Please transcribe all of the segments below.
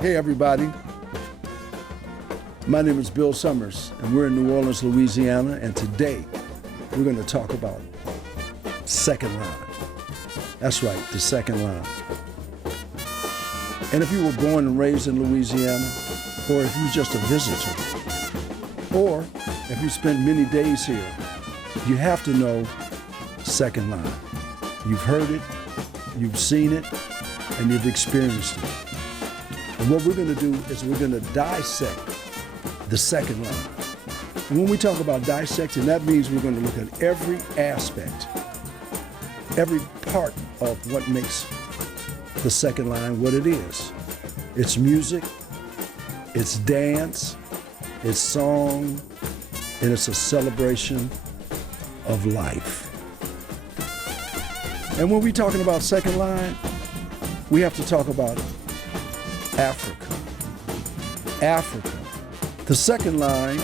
Hey everybody, my name is Bill Summers and we're in New Orleans, Louisiana, and today we're going to talk about second line. That's right, the second line. And if you were born and raised in Louisiana, or if you're just a visitor, or if you spent many days here, you have to know second line. You've heard it, you've seen it, and you've experienced it. And what we're going to do is we're going to dissect the second line. And when we talk about dissecting, that means we're going to look at every aspect, every part of what makes the second line what it is. It's music, it's dance, it's song, and it's a celebration of life. And when we're talking about second line, we have to talk about Africa. Africa. The second line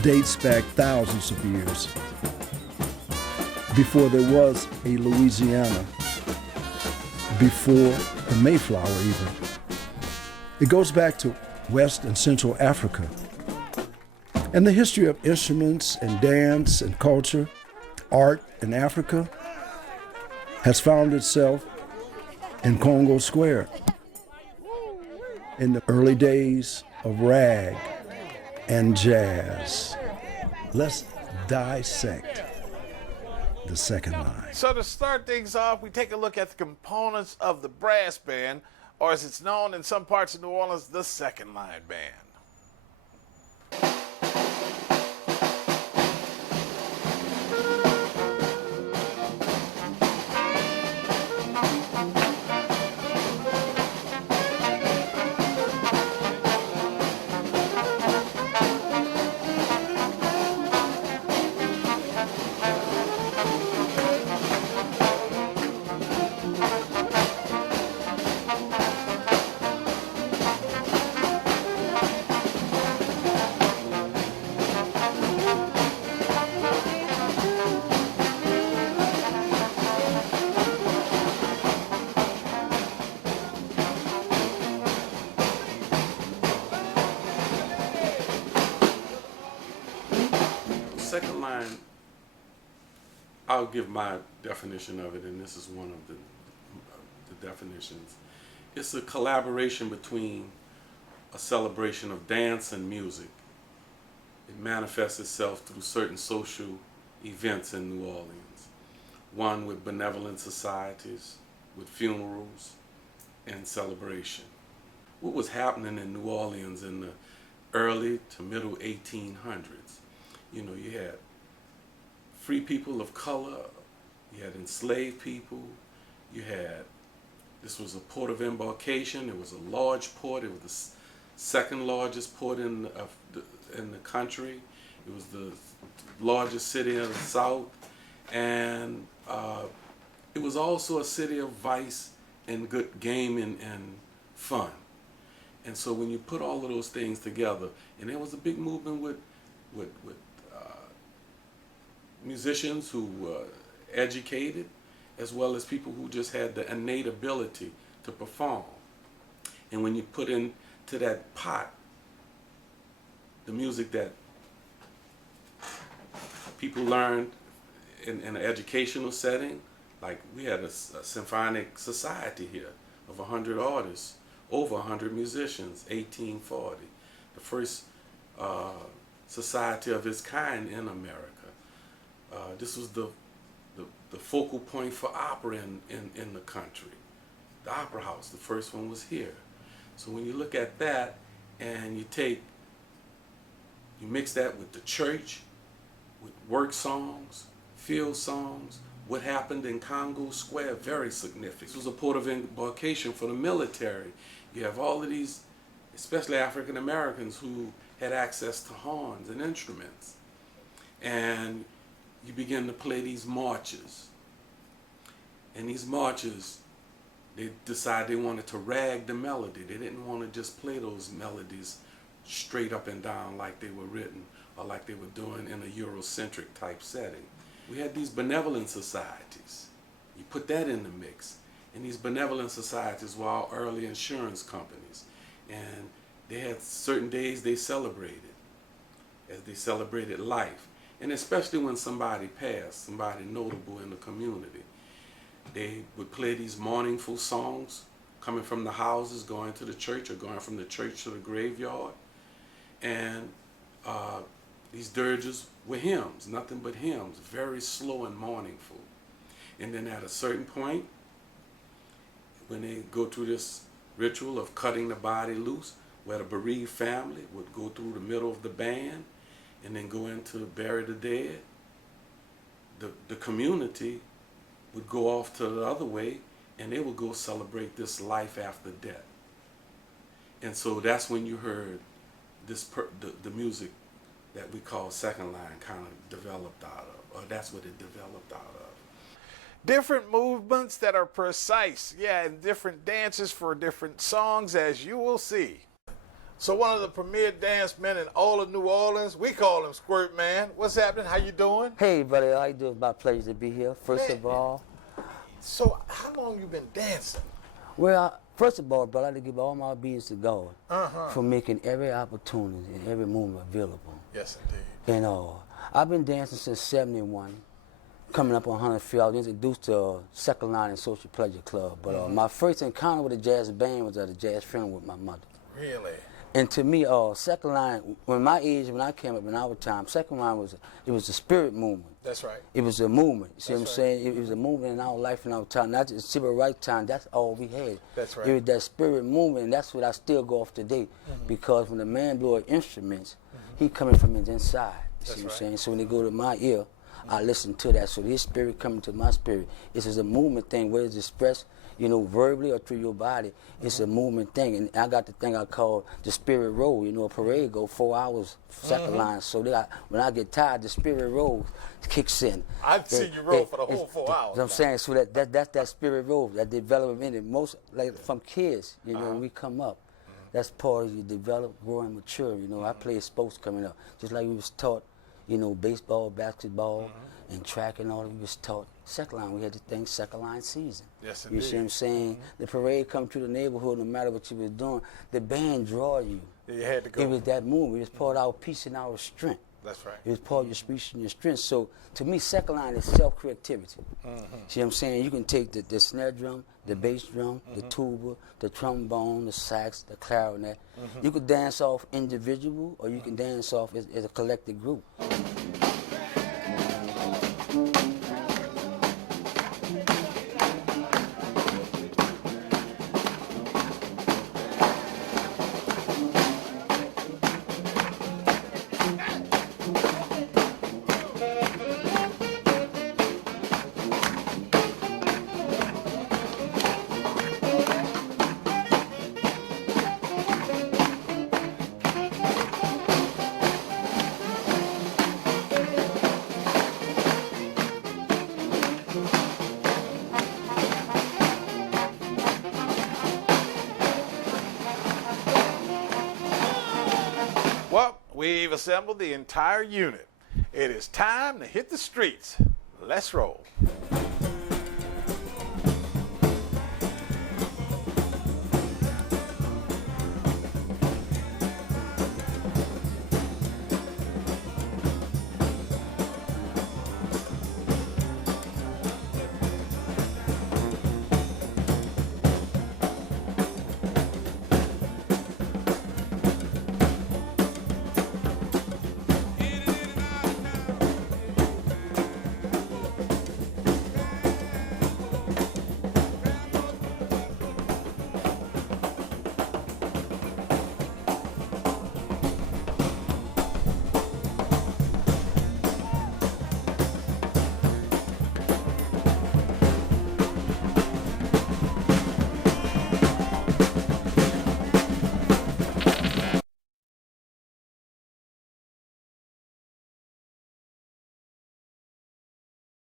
dates back thousands of years before there was a Louisiana, before the Mayflower even. It goes back to West and Central Africa. And the history of instruments and dance and culture, art in Africa has found itself in Congo Square in the early days of rag and jazz. Let's dissect the second line. So to start things off, we take a look at the components of the brass band, or as it's known in some parts of New Orleans, the second line band. Second line, I'll give my definition of it, and this is one of the definitions. It's a collaboration between a celebration of dance and music. It manifests itself through certain social events in New Orleans. One with benevolent societies, with funerals, and celebration. What was happening in New Orleans in the early to middle 1800s? You know, you had free people of color, you had enslaved people, you had, this was a port of embarkation, it was a large port, it was the second largest port in the country, it was the largest city in the South, and it was also a city of vice and good gaming and fun. And so when you put all of those things together, and there was a big movement with musicians who were educated, as well as people who just had the innate ability to perform. And when you put into that pot the music that people learned in an educational setting, like we had a symphonic society here of 100 artists, over 100 musicians, 1840, the first society of its kind in America. This was the focal point for opera in the country. The Opera House, the first one was here. So when you look at that and you mix that with the church, with work songs, field songs, what happened in Congo Square, very significant. This was a port of embarkation for the military. You have all of these, especially African Americans, who had access to horns and instruments. And you begin to play these marches. And these marches, they decided they wanted to rag the melody. They didn't want to just play those melodies straight up and down like they were written or like they were doing in a Eurocentric type setting. We had these benevolent societies. You put that in the mix, And these benevolent societies were all early insurance companies. And they had certain days they celebrated, as they celebrated life. And especially when somebody passed, somebody notable in the community. They would play these mournful songs coming from the houses, going to the church, or going from the church to the graveyard. And these dirges were hymns, nothing but hymns, very slow and mournful. And then at a certain point, when they go through this ritual of cutting the body loose, where the bereaved family would go through the middle of the band and then go in to bury the dead, the community would go off to the other way and they would go celebrate this life after death. And so that's when you heard this the music that we call Second Line kind of developed out of, or that's what it developed out of. Different movements that are precise, yeah, and different dances for different songs, as you will see. So one of the premier dance men in all of New Orleans, we call him Squirt Man. What's happening? How you doing? Hey, brother, how you doing? It's my pleasure to be here. First Man. of all, So how long you been dancing? well, first of all, brother, I'd like to give all my obedience to God for making every opportunity and every moment available. Yes, indeed. And I've been dancing since '71, coming up on 100 I was introduced to Second Line and Social Pleasure Club. But my first encounter with a jazz band was at a jazz funeral with my mother. Really? And to me, Second Line, when I came up in our time, Second Line was a spirit movement. That's right. It was a movement. See what I'm That's saying? It was a movement in our life and our time. Not just civil rights time. That's all we had. That's right. It was that spirit movement, and that's what I still go off today. Because when the man blew our instruments, he coming from his inside. That's See what I'm right. saying? So when they go to my ear, I listen to that. So his spirit coming to my spirit. It's just a movement thing, whether it's expressed, verbally or through your body. It's a movement thing. And I got the thing I call the spirit roll. A parade go 4 hours, Second Line. So when I get tired, the spirit roll kicks in. I've seen you roll for the whole 4 hours. You know what I'm saying? So that's that spirit roll, that development in it. Most, like from kids, when we come up, that's part of you develop, grow, and mature. I played sports coming up, just like we was taught, baseball, basketball, and track and all that. We was taught Second Line. We had the thing Second Line season. Yes, You see what I'm saying? The parade come through the neighborhood, no matter what you was doing. The band draw you. You had to go. It was that movement. It was part of our peace and our strength. That's right. It was part of your speech and your strength. So to me, Second Line is self-creativity. See what I'm saying? You can take the snare drum, the bass drum, the tuba, the trombone, the sax, the clarinet. You could dance off individual, or you can dance off as a collective group. Well, we've assembled the entire unit. It is time to hit the streets. Let's roll.